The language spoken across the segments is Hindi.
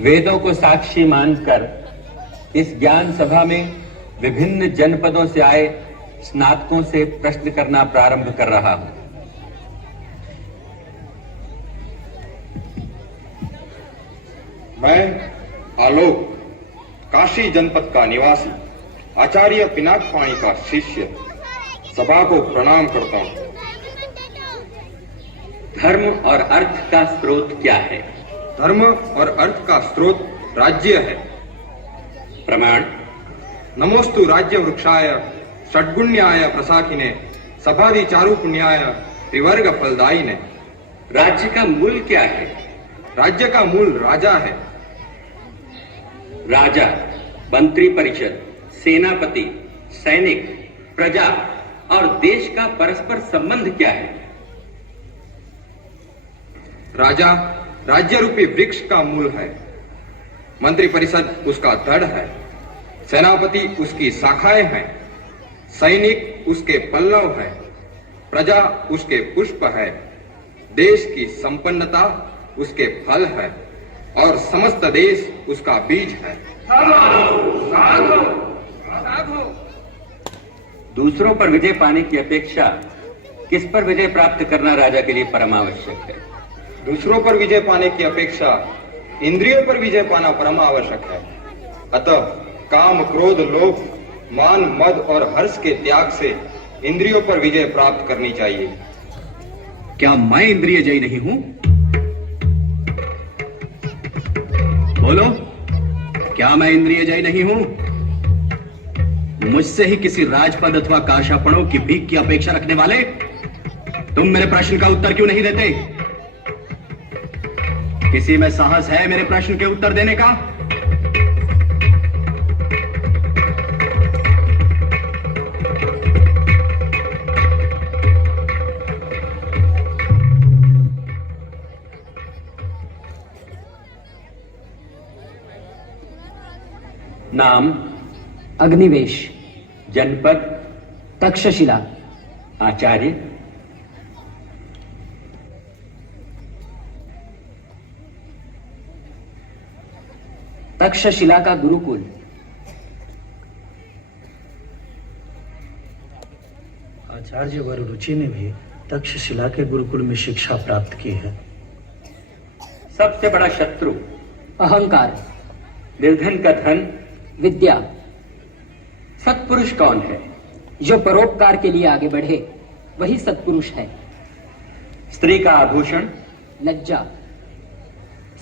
वेदों को साक्षी मानकर इस ज्ञान सभा में विभिन्न जनपदों से आए स्नातकों से प्रश्न करना प्रारंभ कर रहा हूं। मैं आलोक, काशी जनपद का निवासी, आचार्य पिनाक पाणी का शिष्य, सभा को प्रणाम करता हूं। धर्म और अर्थ का स्रोत क्या है? धर्म और अर्थ का स्रोत राज्य है। प्रमाण? नमोस्तु राज्य वृक्षाय षड्गुण्याय प्रसाखिने सभादि चारु पुण्याय त्रिवर्ग फलदायिने। राज्य का मूल क्या है? राज्य का मूल राजा है। राजा, मंत्री परिषद, सेनापति, सैनिक, प्रजा और देश का परस्पर संबंध क्या है? राजा राज्य रूपी वृक्ष का मूल है, मंत्री परिषद उसका धड़ है, सेनापति उसकी शाखाएं हैं, सैनिक उसके पल्लव है, प्रजा उसके पुष्प है, देश की संपन्नता उसके फल है और समस्त देश उसका बीज है। दूसरों पर विजय पाने की अपेक्षा किस पर विजय प्राप्त करना राजा के लिए परम आवश्यक है? दूसरों पर विजय पाने की अपेक्षा इंद्रियों पर विजय पाना परम आवश्यक है। अतः काम, क्रोध, लोभ, मान, मद और हर्ष के त्याग से इंद्रियों पर विजय प्राप्त करनी चाहिए। क्या मैं इंद्रिय जयी नहीं हूं? बोलो, क्या मैं इंद्रिय जयी नहीं हूं? मुझसे ही किसी राजपद अथवा काशापणों की भीख की अपेक्षा रखने वाले तुम मेरे प्रश्न का उत्तर क्यों नहीं देते? किसी में साहस है मेरे प्रश्न के उत्तर देने का? नाम? अग्निवेश। जनपद? तक्षशिला। आचार्य? तक्षशिला का गुरुकुल। आचार्य वररुचि ने भी तक्षशिला के गुरुकुल में शिक्षा प्राप्त की है। सबसे बड़ा शत्रु? अहंकार। निर्धन का धन? विद्या। सत्पुरुष कौन है? जो परोपकार के लिए आगे बढ़े वही सत्पुरुष है। स्त्री का आभूषण? लज्जा।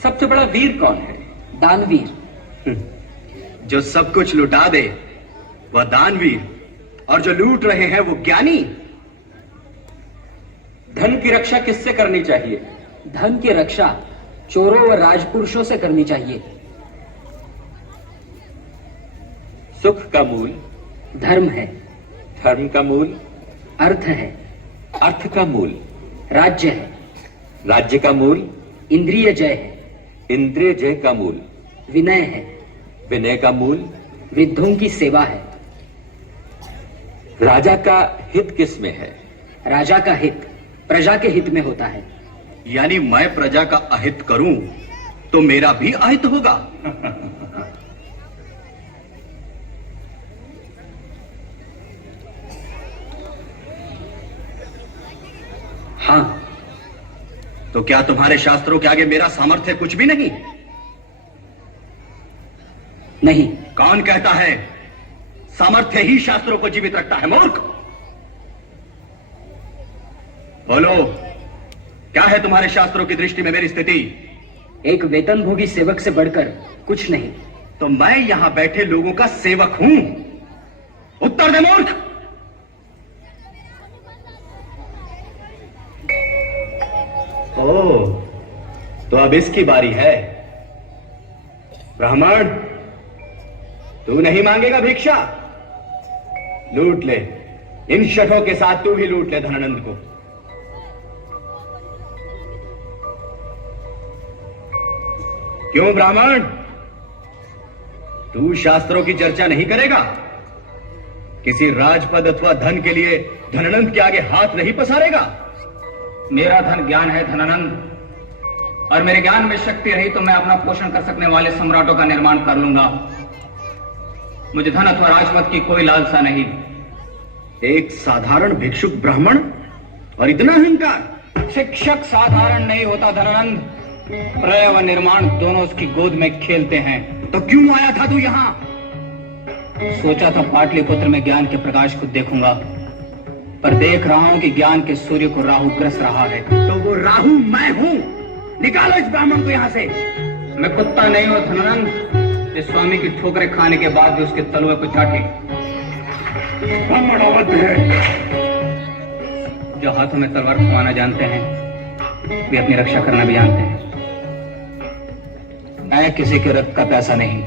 सबसे बड़ा वीर कौन है? दानवीर। जो सब कुछ लुटा दे वह दानवीर, और जो लूट रहे हैं वो ज्ञानी। धन की रक्षा किससे करनी चाहिए? धन की रक्षा चोरों व राजपुरुषों से करनी चाहिए। सुख का मूल? धर्म है। धर्म का मूल? अर्थ है। अर्थ का मूल? राज्य है। राज्य का मूल? इंद्रिय जय है। इंद्रिय जय का मूल? विनय है। विनय का मूल? वृद्धों की सेवा है। राजा का हित किस में है? राजा का हित प्रजा के हित में होता है। यानी मैं प्रजा का अहित करूं तो मेरा भी अहित होगा। हाँ। तो क्या तुम्हारे शास्त्रों के आगे मेरा सामर्थ्य कुछ भी नहीं? नहीं। कौन कहता है सामर्थ्य ही शास्त्रों को जीवित रखता है? मूर्ख! बोलो, क्या है तुम्हारे शास्त्रों की दृष्टि में मेरी स्थिति? एक वेतनभोगी सेवक से बढ़कर कुछ नहीं। तो मैं यहां बैठे लोगों का सेवक हूं। उत्तर दे मूर्ख! ओह, तो अब इसकी बारी है। ब्राह्मण, तू नहीं मांगेगा भिक्षा? लूट ले, इन शठों के साथ तू भी लूट ले धनानंद को। क्यों ब्राह्मण, तू शास्त्रों की चर्चा नहीं करेगा? किसी राजपद अथवा धन के लिए धनानंद के आगे हाथ नहीं पसारेगा? मेरा धन ज्ञान है धनानंद, और मेरे ज्ञान में शक्ति रही तो मैं अपना पोषण कर सकने वाले सम्राटों का निर्माण कर लूंगा। मुझे धन अथवा राजपद की कोई लालसा नहीं। एक साधारण भिक्षुक ब्राह्मण और इतना अहंकार। शिक्षक साधारण नहीं होता धनानंद, प्रलय व निर्माण दोनों उसकी गोद में खेलते हैं। तो क्यों आया था तू यहाँ? सोचा था पाटलिपुत्र में ज्ञान के प्रकाश को देखूंगा, पर देख रहा हूं कि ज्ञान के सूर्य को राहु ग्रस रहा है। तो वो राहु मैं हूं। निकालो इस ब्राह्मण को यहाँ से। मैं कुत्ता नहीं हूं धनानंद, इस स्वामी की ठोकरें खाने के बाद भी उसके तलवे को चाटे। ब्राह्मण अवध है। जो हाथों में तलवार घुमाना जानते हैं वे अपनी रक्षा करना भी जानते हैं। मैं किसी के रक्त का पैसा नहीं।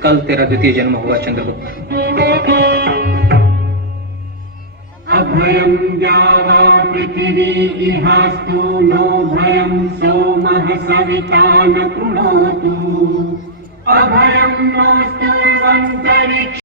कल तेरा द्वितीय जन्म होगा चंद्रगुप्त। अभयं द्यावा पृथिवी इहास्तु नो भयं सोमः सविता न कृणोतु। अभयं नोऽस्तु